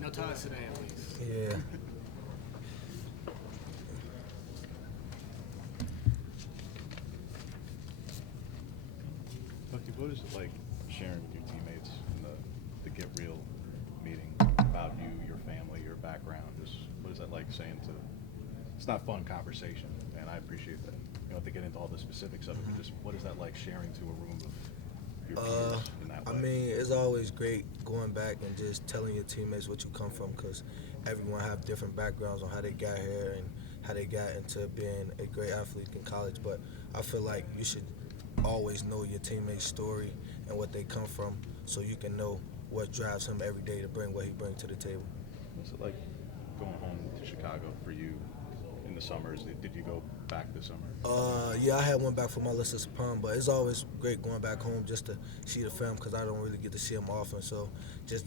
No ties today, at least. Yeah. Bucky, what is it like sharing with your teammates in the Get Real meeting about you, your family, your background? What is that like saying to? It's not fun conversation, and I appreciate that. You don't have to get into all the specifics of it, but just what is that like sharing to a room of your peers in that way? I mean, it's always great going back and just telling your teammates what you come from, because everyone have different backgrounds on how they got here and how they got into being a great athlete in college. But I feel like you should always know your teammate's story and what they come from, so you can know what drives him every day to bring what he brings to the table. What's it like going home to Chicago for you in the summers? Did you go back this summer? Yeah, I had one back for my Lister's Prom, but it's always great going back home just to see the fam, because I don't really get to see them often. So just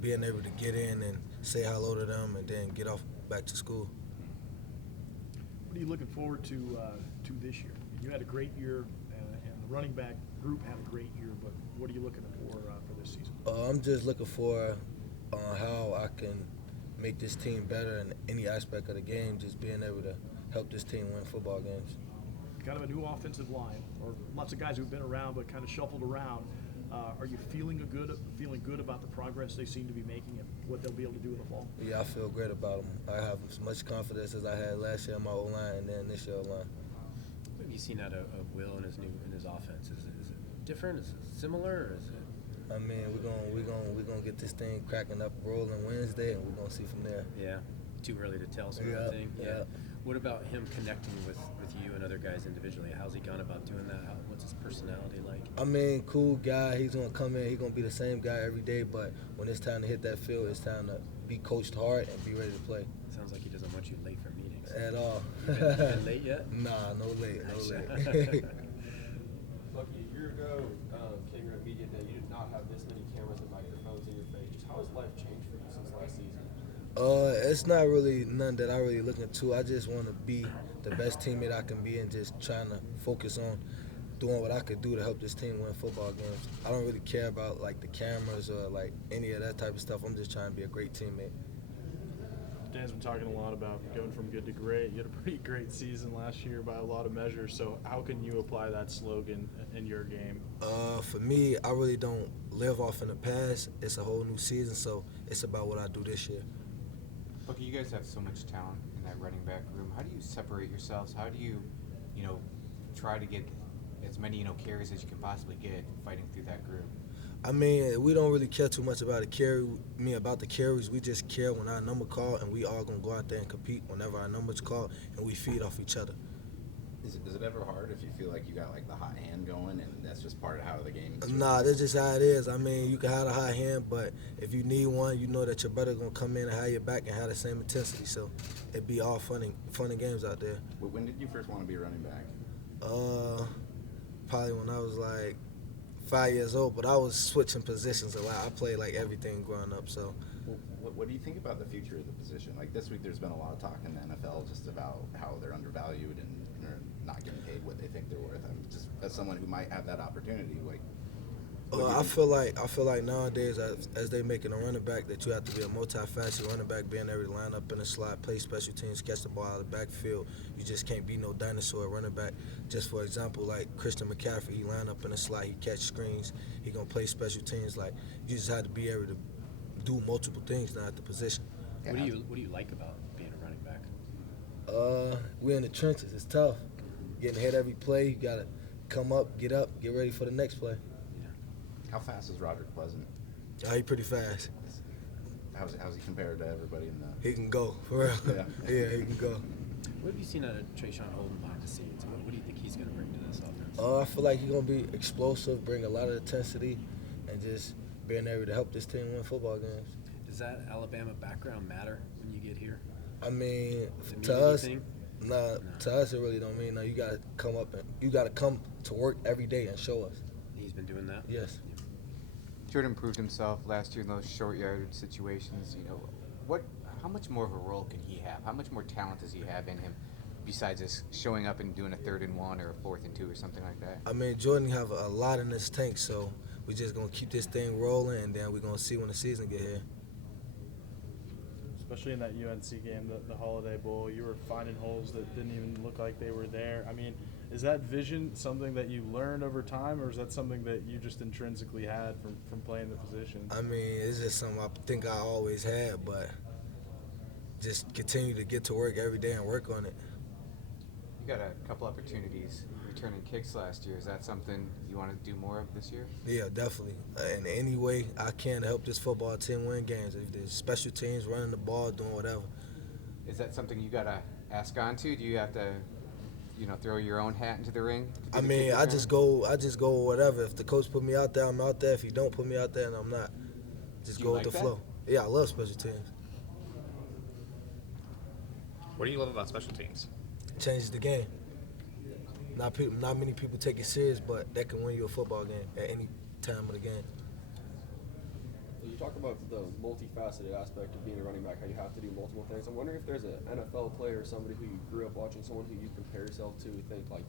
being able to get in and say hello to them and then get off back to school. What are you looking forward to this year? You had a great year, and the running back group had a great year, but what are you looking for this season? I'm just looking for how I can make this team better in any aspect of the game, just being able to help this team win football games. Kind of a new offensive line, or lots of guys who've been around but kind of shuffled around. Are you feeling good about the progress they seem to be making and what they'll be able to do in the fall? Yeah, I feel great about them. I have as much confidence as I had last year in my O-line and then this year O-line. What have you seen out of Will in his offense? Is it different? Is it similar? Or is it? I mean, we're gonna get this thing cracking up, rolling Wednesday, and we're gonna see from there. Yeah, too early to tell, sort of thing. Yeah. What about him connecting with you and other guys individually? How's he gone about doing that? What's his personality like? I mean, cool guy. He's gonna come in. He's gonna be the same guy every day. But when it's time to hit that field, it's time to be coached hard and be ready to play. Sounds like he doesn't want you late for meetings. At all. You been late yet? Nah, no late. Bucky, a year ago, came here at Media Day, you did not have this many cameras and microphones in your face. Just how has life changed for you since last season? It's not really none that I really look into. I just want to be the best teammate I can be and just trying to focus on doing what I could do to help this team win football games. I don't really care about like the cameras or like any of that type of stuff. I'm just trying to be a great teammate. Dan's been talking a lot about going from good to great. You had a pretty great season last year by a lot of measures. So how can you apply that slogan in your game? For me, I really don't live off in the past. It's a whole new season, so it's about what I do this year. Bucky, you guys have so much talent in that running back room. How do you separate yourselves? How do you, try to get as many, carries as you can possibly get fighting through that group? I mean, we don't really care too much about the carries. We just care when our number called, and we all gonna go out there and compete whenever our number's called, and we feed off each other. Is it ever hard if you feel like you got like the hot hand going, and that's just part of how the game is? Nah, that's just how it is. I mean, you can have a hot hand, but if you need one, you know that your brother gonna come in and have your back and have the same intensity. So it'd be all fun and games out there. When did you first want to be a running back? Probably when I was like 5 years old, but I was switching positions a lot. I played like everything growing up. So, what do you think about the future of the position? Like this week, there's been a lot of talk in the NFL just about how they're undervalued and they're not getting paid what they think they're worth. I'm just as someone who might have that opportunity, like. I feel like nowadays, as they making a running back, that you have to be a multifaceted running back, being able to line up in the slot, play special teams, catch the ball out of the backfield. You just can't be no dinosaur running back. Just for example, like Christian McCaffrey, he line up in the slot, he catch screens, he gonna play special teams. Like you just have to be able to do multiple things now at the position. What do you like about being a running back? We're in the trenches. It's tough. Getting hit every play, you gotta come up, get ready for the next play. How fast is Roderick Pleasant? He pretty fast. How's he compared to everybody in the? He can go, for real. Yeah, he can go. What have you seen out of Trayshawn Holden behind the scenes? What do you think he's going to bring to this offense? I feel like he's going to be explosive, bring a lot of intensity, and just being able to help this team win football games. Does that Alabama background matter when you get here? I mean, to us, to us it really don't mean. No, you got to come up and you got to come to work every day and show us. He's been doing that? Yes. Jordan proved himself last year in those short yardage situations. How much more of a role can he have? How much more talent does he have in him besides just showing up and doing a 3rd and 1 or a 4th and 2 or something like that? I mean, Jordan have a lot in his tank, so we're just going to keep this thing rolling, and then we're going to see when the season get here. especially in that UNC game, the Holiday Bowl. You were finding holes that didn't even look like they were there. I mean, is that vision something that you learned over time, or is that something that you just intrinsically had from playing the position? I mean, it's just something I think I always had, but just continue to get to work every day and work on it. You got a couple opportunities returning kicks last year. Is that something you want to do more of this year? Yeah, definitely. In any way I can to help this football team win games. If there's special teams, running the ball, doing whatever. Is that something you got to ask on to? Do you have to, throw your own hat into the ring? I mean, I just go whatever. If the coach put me out there, I'm out there. If he don't put me out there, and I'm not. Just You go like with the that? flow. Yeah, I love special teams. What do you love about special teams? It changes the game. Not many people take it serious, but that can win you a football game at any time of the game. You talk about the multifaceted aspect of being a running back, how you have to do multiple things. I'm wondering if there's an NFL player or somebody who you grew up watching, someone who you compare yourself to, think like,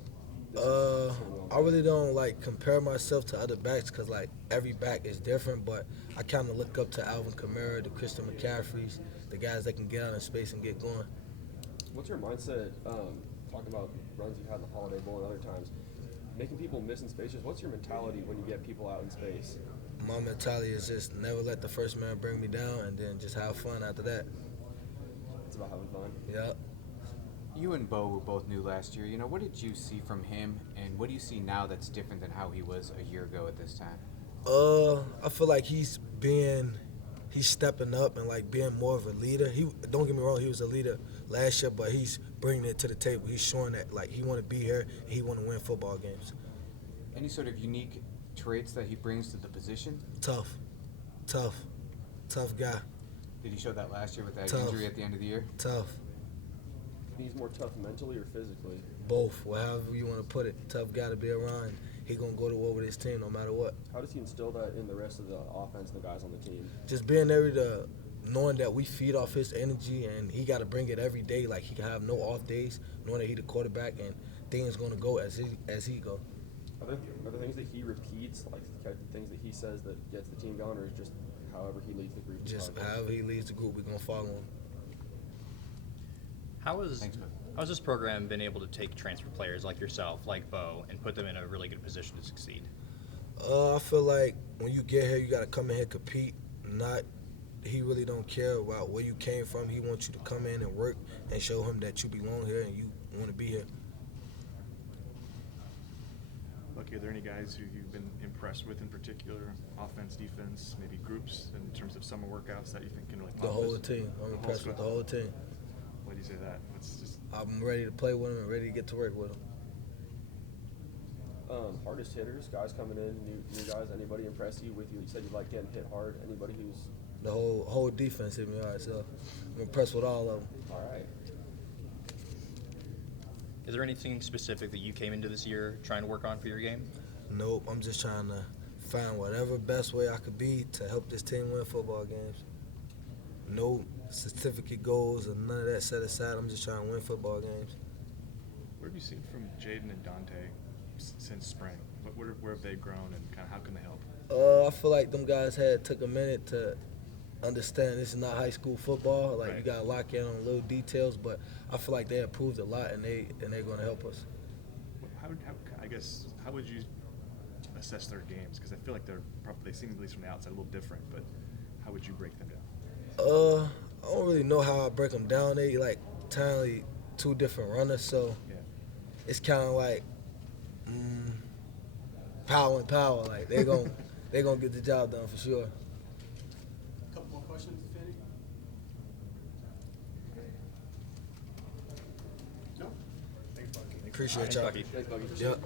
this is someone I really don't compare myself to other backs because every back is different, but I kind of look up to Alvin Kamara, the Christian McCaffreys, the guys that can get out in space and get going. What's your mindset, talking about runs you had in the Holiday Bowl and other times, making people miss in spaces? What's your mentality when you get people out in space? My mentality is just never let the first man bring me down and then just have fun after that. It's about having fun. Yep. You and Bo were both new last year. What did you see from him, and what do you see now that's different than how he was a year ago at this time? I feel like he's stepping up and being more of a leader. Don't get me wrong, he was a leader last year, but he's bringing it to the table. He's showing that he want to be here and he want to win football games. Any sort of unique traits that he brings to the position? Tough guy. Did he show that last year with that Tough. injury at the end of the year? Tough. He's more tough mentally or physically? Both, however you want to put it. Tough guy to be around. He gonna go to war with his team no matter what. How does he instill that in the rest of the offense, the guys on the team? Just being able to knowing that we feed off his energy and he got to bring it every day. He can have no off days, knowing that he the quarterback and things gonna go as he go. Are there things that he repeats, like things that he says that gets the team going, or is just however he leads the group? Just however he leads the group, we're gonna follow him. How Thanks, man. has this program been able to take transfer players like yourself, like Bo, and put them in a really good position to succeed? I feel like when you get here, you gotta come in here compete. He really don't care about where you came from. He wants you to come in and work and show him that you belong here and you want to be here. Bucky, are there any guys who you've been impressed with in particular, offense, defense, maybe groups in terms of summer workouts that you think can really The pop whole this? team. I'm The impressed with the whole team. Why do you say that? It's just I'm ready to play with him and ready to get to work with him. Hardest hitters, guys coming in, new guys. Anybody impress you with you? You said you like getting hit hard. Anybody who's The whole defense hit me hard, so I'm impressed with all of them. all right? Is there anything specific that you came into this year trying to work on for your game? Nope, I'm just trying to find whatever best way I could be to help this team win football games. No certificate goals or none of that set aside. I'm just trying to win football games. what have you seen from Jaden and Dante since spring? Where have they grown and kind of how can they help? I feel like them guys took a minute to understand this is not high school football. Right. You got to lock in on little details, but I feel like they improved a lot and they're going to help us. How would you assess their games? Because I feel like they seem, at least from the outside, a little different. But how would you break them down? I don't really know how I break them down. They entirely two different runners, so Yeah. it's kind of power and power. They're gonna get the job done for sure. A couple more questions, if any? No? Appreciate Thanks, y'all. Bucky. Thanks, Bucky. Yep.